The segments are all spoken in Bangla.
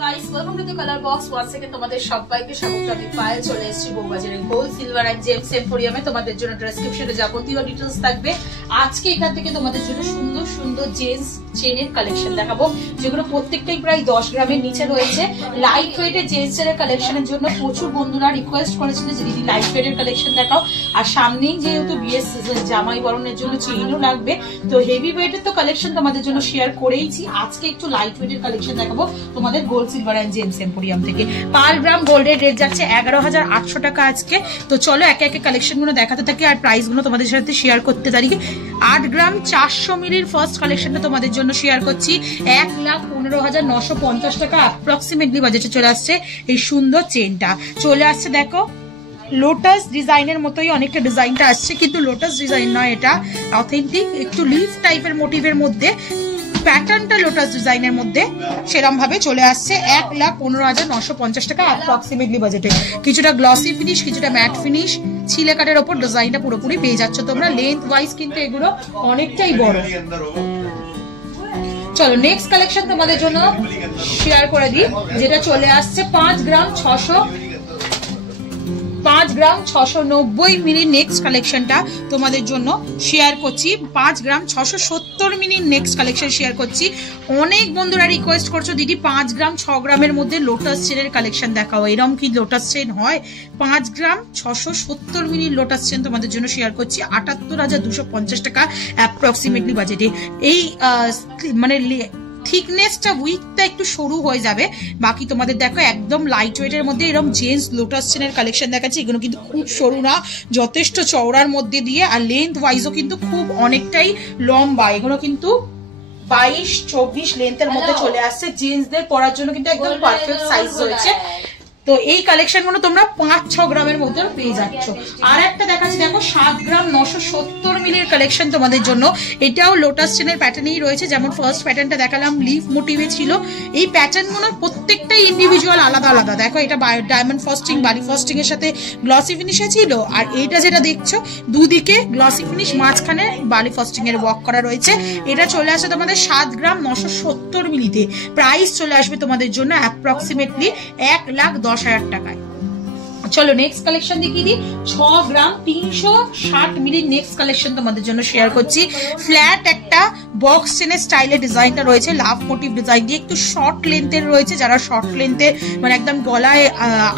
Guys welcome to the colour box once second তোমাদের সবাইকে স্বাগত। আমি পায়ে চলে এসেছি বউবাজারের গোল্ড সিলভার এন্ড জেমস এম্পোরিয়ামে। তোমাদের জন্য ডেসক্রিপশনে যাবতীয় ডিটেইলস থাকবে। আজকে এখান থেকে তোমাদের জন্য সুন্দর সুন্দর জেন্টস চেনের কালেকশন দেখাবো, যেগুলো প্রত্যেকটাই প্রায় 10 গ্রামের নিচে রয়েছে। লাইট ওয়েটের জেন্টস এর কালেকশনের জন্য প্রচুর বন্ধুরা রিকোয়েস্ট করেছিল যে দিদি লাইট ওয়েটের কালেকশন দেখাও। আর সামনেই যেহেতু বিয়ের সিজন, জামাই বরণের জন্য চেইনও লাগবে, তো হেভি ওয়েটের তো কালেকশন তোমাদের জন্য শেয়ার করেইছি। আজকে একটু লাইট ওয়েটের কালেকশন দেখাবো তোমাদের gold silver and gems emporium থেকে। পার গ্রাম গোল্ডের রেট যাচ্ছে 11,800 টাকা আজকে। তো চলো একে একে কালেকশন গুলো দেখাতে থাকি আর প্রাইস গুলো তোমাদের সাথে শেয়ার করতে থাকি। 8 গ্রাম 400 মিলির ফার্স্ট কালেকশনটা তোমাদের জন্য শেয়ার করছি। 1,15,950 টাকা অ্যাপ্রক্সিমেটলি বাজেটে চলে আসছে এই সুন্দর চেনটা। চলে আসছে দেখো লোটাস ডিজাইনের মতোই অনেকটা ডিজাইনটা আসছে, কিন্তু লোটাস ডিজাইন নয়, এটা অথেন্টিক একটু লিফ টাইপের মোটিভের মধ্যে, প্যাটার্নটা লোটাস ডিজাইনের মধ্যে সেরকম ভাবে চলে আসছে। 1,15,950 টাকা অ্যাপ্রক্সিমেটলি বাজেটে। কিছুটা গ্লসি ফিনিশ, কিছুটা ম্যাট ফিনিশ, ছিলে কাটের ওপর ডিজাইনটা পুরোপুরি পেয়ে যাচ্ছ তোমরা। লেন্থ ওয়াইজ কিন্তু এগুলো অনেকটাই বড়। চলো নেক্সট কালেকশন তোমাদের জন্য শেয়ার করে দিই, যেটা চলে আসছে 5 গ্রাম 690 মিলি। নেক্সট কালেকশনটা তোমাদের জন্য শেয়ার করছি 5 গ্রাম 670 মিলি নেক্সট কালেকশন শেয়ার করছি। অনেক বন্ধুরা রিকোয়েস্ট করছো দিদি 5 গ্রাম 6 গ্রামের মধ্যে লোটাস চেনের কালেকশন দেখাও। এরকম কি লোটাস চেন হয়? 5 গ্রাম 670 মিলি লোটাস চেন তোমাদের জন্য শেয়ার করছি 78,250 টাকা অ্যাপ্রক্সিমেটলি বাজেটে। এই মানে থিকনেসটা উইথটা একটু সরু হয়ে যাবে, বাকি তোমাদের দেখো একদম লাইট ওয়েটের মধ্যে এরকম জেন্টস লোটাস চেনের কালেকশন দেখাচ্ছি। এগুলো কিন্তু খুব সরু না, যথেষ্ট চওড়ার মধ্যে দিয়ে, আর লেন্থ ওয়াইজও কিন্তু খুব অনেকটাই লম্বা। এগুলো কিন্তু 22-24 লেন্থের মধ্যে চলে আসছে। জেন্টসদের পরার জন্য কিন্তু একদম পারফেক্ট সাইজ রয়েছে। তো এই কালেকশন গুলো তোমরা 5-6 গ্রামের মধ্যে পেয়ে যাচ্ছ। আর একটা দেখাচ্ছি দেখো 7 গ্রাম 970 মিলির কালেকশন তোমাদের জন্য। এটাও লোটাস চেনের প্যাটার্নেই রয়েছে, যেমন ফার্স্ট প্যাটার্নটা দেখালাম লিফ মোটিভে ছিল। এই প্যাটার্ন গুলোর প্রত্যেকটাই ইন্ডিভিজুয়াল আলাদা আলাদা। দেখো এটা ডায়মন্ড ফাস্টিং, বালি ফাস্টিং এর সাথে গ্লসি ফিনিশে ছিল, আর এইটা যেটা দেখছো দুদিকে গ্লসি ফিনিশ, মাঝখানে বালি ফাস্টিং এর ওয়ার্ক করা রয়েছে। এটা চলে আসে তোমাদের 7 গ্রাম 970 মিলিতে। প্রাইস চলে আসবে তোমাদের জন্য অ্যাপ্রক্সিমেটলি 1,10,000 টাকায়। চলো নেক্সট কালেকশন দেখিয়ে দিই। 6 গ্রাম 360 মিলি নেক্সট কালেকশন তোমাদের জন্য শেয়ার করছি। ফ্ল্যাট একটা বক্স চেনের স্টাইলের ডিজাইনটা রয়েছে, লাভ মোটিভ ডিজাইন দিয়ে, একটু শর্ট লেন্থের রয়েছে। যারা শর্ট লেন্থের মানে একদম গলায়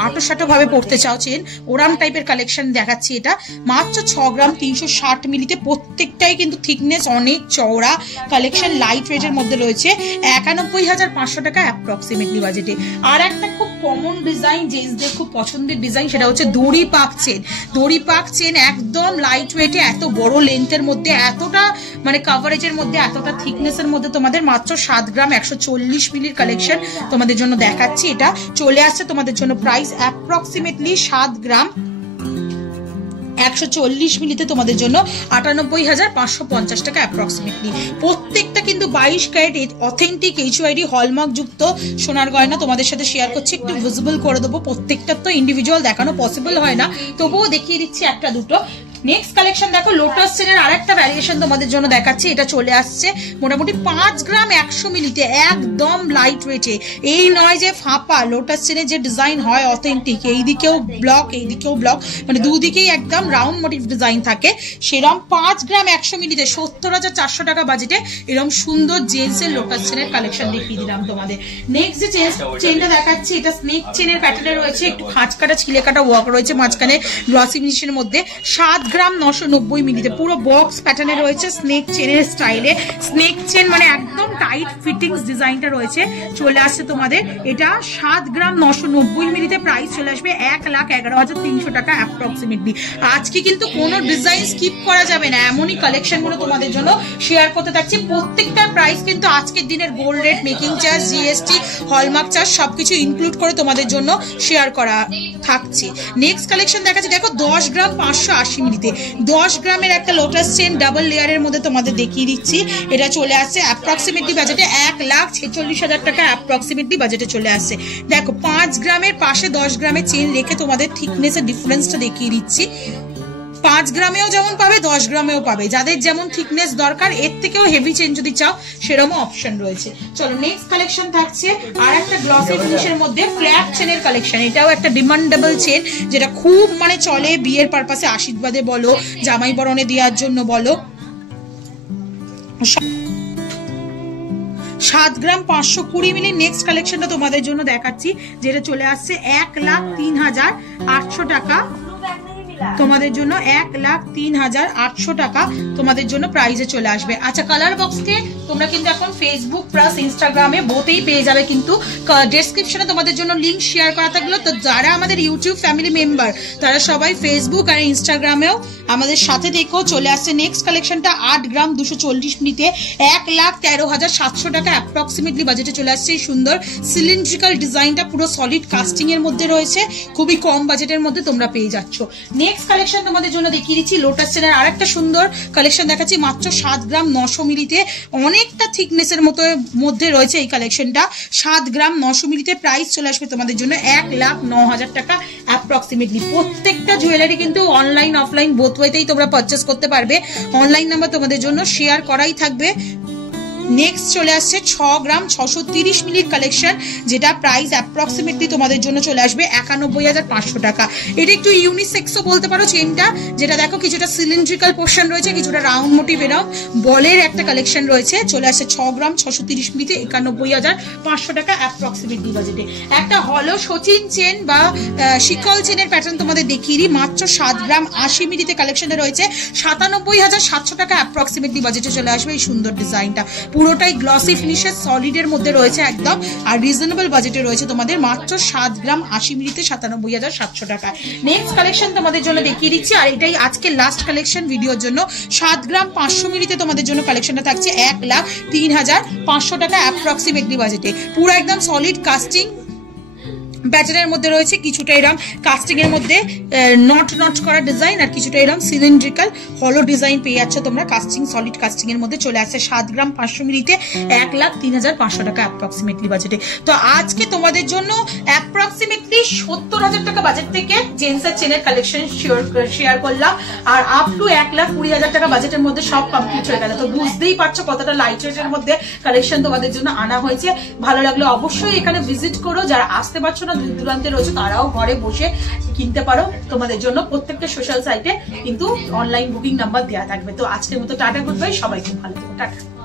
আটো ভাবে পড়তে চাও চেন, ওরাম টাইপের কালেকশন দেখাচ্ছি। এটা মাত্র 6 গ্রাম 360 মিলিতে। প্রত্যেকটাই কিন্তু থিকনেস অনেক চওড়া। কালেকশন লাইট ওয়েটের মধ্যে রয়েছে। 91,500 টাকা অ্যাপ্রক্সিমেটলি বাজেটে। আর একটা খুব কমন ডিজাইন, জেন্টসদের খুব পছন্দের ডিজাইন, সেটা হচ্ছে দড়ি পাক চেন। দড়ি পাক চেন একদম লাইট ওয়েটে, এত বড় লেন্থের মধ্যে, এতটা মানে কাভারেজের মধ্যে, এতটা থিকনেসের মধ্যে তোমাদের মাত্র 7 গ্রাম 140 মিলির কালেকশন তোমাদের জন্য দেখাচ্ছি। এটা চলে আসছে তোমাদের জন্য প্রাইস অ্যাপ্রক্সিমেটলি 7 গ্রাম 140 মিলিতে তোমাদের জন্য 98,550 টাকা অ্যাপ্রক্সিমেটলি। প্রত্যেকটা কিন্তু 22 ক্যারেট অথেন্টিক HYD হলমার্ক যুক্ত সোনার গয়না তোমাদের সাথে শেয়ার করছি। একটু ভিজিবল করে দেবো, প্রত্যেকটা তো ইন্ডিভিজুয়াল দেখানো পসিবল হয় না, তবুও দেখিয়ে দিচ্ছি একটা দুটো। নেক্সট কালেকশন দেখো লোটাস চেনের আরেকটা ভ্যারিয়েশন তোমাদের জন্য দেখাচ্ছি। এটা চলে আসছে মোটামুটি 5 গ্রাম 100 মিলিতে, একদম লাইট ওয়েটে। এই নয় যে ফাঁপা, লোটাস চেনের যে ডিজাইন হয় অথেন্টিক, এইদিকেও ব্লক এইদিকেও ব্লক, মানে দুদিকেই একদম রাউন্ড মোটিভ ডিজাইন থাকে, সেরকম 5 গ্রাম 100 মিলিতে 70,400 টাকা বাজেটে এরকম সুন্দর জেন্টস এর লোটাস চেনের কালেকশন দেখিয়ে দিলাম তোমাদের। নেক্সট যে চেনটা দেখাচ্ছি, এটা স্নেক চেনের প্যাটার্নে রয়েছে, একটু খাঁচ কাটা ছিলে কাটা ওয়ার্ক রয়েছে মাঝখানে গ্লসি ফিনিশের মধ্যে। 7 গ্রাম 990 মিলিতে পুরো বক্স প্যাটার্নে রয়েছে, স্নেক চেনের স্টাইলে। স্নেক চেন মানে একদম টাইট ফিটিংস ডিজাইনটা রয়েছে। চলে আসছে তোমাদের এটা 7 গ্রাম 990 মিলিতে। প্রাইস চলে আসবে 1,11,300 টাকা অ্যাপ্রক্সিমেটলি। আজকে কিন্তু কোনো ডিজাইন স্কিপ করা যাবে না, এমনই কালেকশন গুলো তোমাদের জন্য শেয়ার করতে থাকছি। প্রত্যেকটার প্রাইস কিন্তু আজকের দিনের gold rate, making charge, GST, hallmark charge সবকিছু ইনক্লুড করে তোমাদের জন্য শেয়ার করা থাকছে। নেক্সট কালেকশন দেখাচ্ছি দেখো 10 গ্রাম 580 মিলিতে। 10 গ্রামের একটা লোটাস চেন ডাবল লেয়ারের মধ্যে তোমাদের দেখিয়ে দিচ্ছি। এটা চলে আসছে অ্যাপ্রক্সিমেটলি বাজেটে 1,46,000 টাকা অ্যাপ্রক্সিমেটলি বাজেটে চলে আসছে। দেখো 5 গ্রামের পাশে 10 গ্রামের চেন রেখে তোমাদের থিকনেসের ডিফারেন্সটা দেখিয়ে দিচ্ছি। 5 গ্রামেও যেমন পাবে 10 গ্রামেও পাবে, যাদের যেমন থিকনেস দরকার, এর থেকেও হেভি চেন যদি চাও সেরকম অপশন রয়েছে। চলো নেক্সট কালেকশন থাকছে আর একটা গ্লসি ফিনিশের মধ্যে ফ্ল্যাট চেনের কালেকশন। এটাও একটা ডিমান্ডেবল চেন, যেটা খুব মানে চলে বিয়ের পারপাসে, আশীর্বাদে বলো, জামাই বরণে দেওয়ার জন্য বলো। 7 গ্রাম 520 মিলি নেক্সট কালেকশনটা তোমাদের জন্য দেখাচ্ছি, যেটা চলে আসছে 1,03,800 টাকা তোমাদের জন্য, 1,03,800 টাকা তোমাদের জন্য প্রাইজে চলে আসবে। আচ্ছা কালার বক্সকে তোমরা কিন্তু এখন ফেসবুক প্লাস ইনস্টাগ্রামে বোথেই পেয়ে যাবে, কিন্তু ডেসক্রিপশনে তোমাদের জন্য লিংক শেয়ার করা থাকলো। তো যারা আমাদের ইউটিউব ফ্যামিলি মেম্বার তারা সবাই ফেসবুক আর ইনস্টাগ্রামেও আমাদের সাথে দেখো। চলে আসছে নেক্সট কালেকশনটা 8 গ্রাম 240 মিনিটে 1,13,700 টাকা অ্যাপ্রক্সিমেটলি বাজেটে চলে আসছে। এই সুন্দর সিলিন্ড্রিক্যাল ডিজাইনটা পুরো সলিড কাস্টিং এর মধ্যে রয়েছে, খুবই কম বাজেটের মধ্যে তোমরা পেয়ে যাচ্ছ। নেক্সট কালেকশন তোমাদের জন্য দেখিয়ে দিচ্ছি লোটাস চেনের আরেকটা সুন্দর কালেকশন দেখাচ্ছি, মাত্র 7 গ্রাম 900 মিলিতে, অনেকটা থিকনেসের মধ্যে রয়েছে এই কালেকশনটা। 7 গ্রাম 900 মিলিতে প্রাইস চলে আসবে তোমাদের জন্য 1,09,000 টাকা অ্যাপ্রক্সিমেটলি। প্রত্যেকটা জুয়েলারি কিন্তু অনলাইন অফলাইন বোথ ওয়েতেই তোমরা পারচেস করতে পারবে। অনলাইন নাম্বার তোমাদের জন্য শেয়ার করাই থাকবে। নেক্সট চলে আসছে 6 গ্রাম 630 মিলির কালেকশন, যেটা প্রাইস অ্যাপ্রক্সিমেটলি তোমাদের জন্য চলে আসবে 91,500 টাকা। এটা একটু ইউনিসেক্সও বলতে পারো চেনটা, যেটা দেখো কিছুটা সিলিন্ড্রিক্যাল পোর্শন রয়েছে, কিছুটা রাউন্ড মোটিভ এরকম বলের একটা কালেকশন রয়েছে। চলে আসছে 6 গ্রাম 630 মিলিতে 91,500 টাকা অ্যাপ্রক্সিমেটলি বাজেটে। একটা হলো সচিন চেন বা শিকল চেনের প্যাটার্ন তোমাদের দেখিয়ে দিই, মাত্র 7 গ্রাম 80 মিলিতে কালেকশনে রয়েছে 97,700 টাকা অ্যাপ্রক্সিমেটলি বাজেটে চলে আসবে এই সুন্দর ডিজাইনটা। পুরোটাই গ্লসি ফিনিশের সলিডের মধ্যে রয়েছে একদম, আর রিজনেবল বাজেটে রয়েছে তোমাদের মাত্র 7 গ্রাম 80 মিলিতে 97,700 টাকা। নেক্সট কালেকশন তোমাদের জন্য দেখিয়ে দিচ্ছি, আর এটাই আজকে লাস্ট কালেকশন ভিডিওর জন্য। 7 গ্রাম 500 মিলিতে তোমাদের জন্য কালেকশনটা থাকছে 1,03,500 টাকা অ্যাপ্রক্সিমেটলি বাজেটে। পুরো একদম সলিড কাস্টিং প্যাটার্নের মধ্যে রয়েছে, কিছুটা এরকম কাস্টিং এর মধ্যে নট নট করা ডিজাইন, আর কিছুটা এরকম সিলিন্ড্রিক্যাল হলো ডিজাইন পেয়ে যাচ্ছ তোমরা কাস্টিং, সলিড কাস্টিং এর মধ্যে। চলে আসছে 7 গ্রাম 500 মিলিতে 1,03,500 টাকা অ্যাপ্রক্সিমেটলি বাজেটে। তো আজকে তোমাদের জন্য অ্যাপ্রক্সিমেটলি 70,000 টাকা বাজেট থেকে জেন্টসের চেনের কালেকশন শেয়ার করলাম, আর আপ টু 1,20,000 টাকা বাজেটের মধ্যে সব কমপ্লিট হয়ে গেল। তো বুঝতেই পারছো কতটা লাইট ওয়েটের মধ্যে কালেকশন তোমাদের জন্য আনা হয়েছে। ভালো লাগলো অবশ্যই এখানে ভিজিট করো, যারা আসতে পারছো না দূর দূরান্তে রয়েছে তারাও ঘরে বসে কিনতে পারো। তোমাদের জন্য প্রত্যেকটা সোশ্যাল সাইটে কিন্তু অনলাইন বুকিং নাম্বার দেওয়া থাকবে। তো আজকের মতো টাটা, গুড বাই, সবাই খুব ভালো থেকো, টাটা।